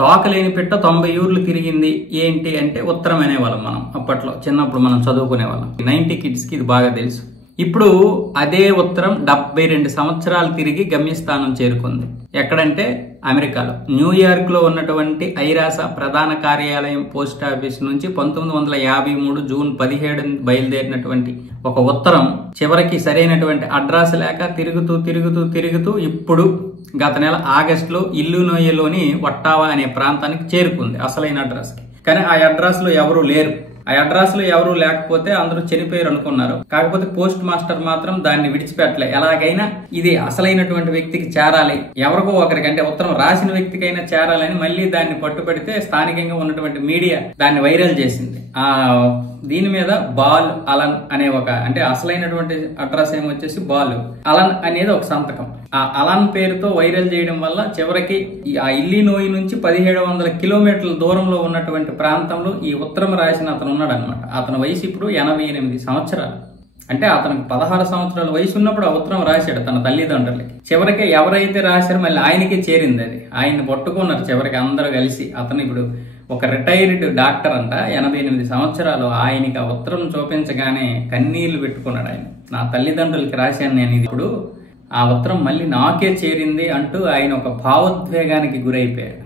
తోకలేని పిట్ట 90 ఊర్లు తిరిగింది ఏంటి అంటే ఉత్తరం అనేవాళ్ళం మనం అప్పట్లో చిన్నప్పుడు మనం చదువుకునే వాళ్ళం. 90 కిడ్స్ కి ఇది బాగా తెలుసు. ఇప్పుడు అదే ఉత్తరం 72 సంవత్సరాలు తిరిగి గమ్యస్థానం చేరుకుంది. ఎక్కడంటే అమెరికాలో న్యూయార్క్ లో ఉన్నటువంటి ఐరాస ప్రధాన కార్యాలయం పోస్ట్ ఆఫీస్ నుంచి 1953 జూన్ 17 బయలుదేరినటువంటి ఒక ఉత్తరం చివరికి సరైనటువంటి అడ్రస్ లేక తిరుగుతూ ఇప్పుడు గత నెల ఆగస్టులో ఇల్లినోయిలోని ఒట్టావా అనే ప్రాంతానికి చేరుకుంది అసలైన అడ్రస్ కి. కానీ ఆ అడ్రస్ లో ఎవరు లేరు. ఆ అడ్రస్ లో ఎవరు లేకపోతే అందరూ చనిపోయారు అనుకున్నారు. కాకపోతే పోస్ట్ మాస్టర్ మాత్రం దాన్ని విడిచిపెట్టలే. ఎలాగైనా ఇది అసలైనటువంటి వ్యక్తికి చేరాలి, ఎవరికో ఒకరికి అంటే ఉత్తరం రాసిన వ్యక్తికైనా చేరాలని మళ్ళీ దాన్ని పట్టుబడితే స్థానికంగా ఉన్నటువంటి మీడియా దాన్ని వైరల్ చేసింది. దీని మీద బాల్ అలన్ అనే అంటే అసలైనటువంటి అడ్రస్ ఏమొచ్చేసి బాల్ అలన్ అనేది ఒక సంతకం. ఆ అలన్ పేరుతో వైరల్ చేయడం వల్ల చివరికి ఆ ఇల్లినోయి నుంచి 1700 కిలోమీటర్ల దూరంలో ఉన్నటువంటి ప్రాంతంలో ఈ ఉత్తరం రాసిన అతను ఉన్నాడు అనమాట. అతని వయసు ఇప్పుడు 88 సంవత్సరాలు. అంటే అతనికి 16 సంవత్సరాల వయసు ఉన్నప్పుడు ఆ ఉత్తరం రాశాడు తన తల్లిదండ్రులకి. చివరికి ఎవరైతే రాశారో మళ్ళీ ఆయనకే చేరింది అది. ఆయన్ని పట్టుకున్నారు చివరికి అందరూ కలిసి. అతను ఇప్పుడు ఒక రిటైర్డ్ డాక్టర్ అంట, 88 సంవత్సరాలు. ఆయనకి ఆ ఉత్తరం చూపించగానే కన్నీళ్లు పెట్టుకున్నాడు ఆయన. నా తల్లిదండ్రులకి రాశాను నేను ఇది, ఇప్పుడు ఆ ఉత్తరం మళ్ళీ నాకే చేరింది అంటూ ఆయన ఒక భావోద్వేగానికి గురైపోయాడు.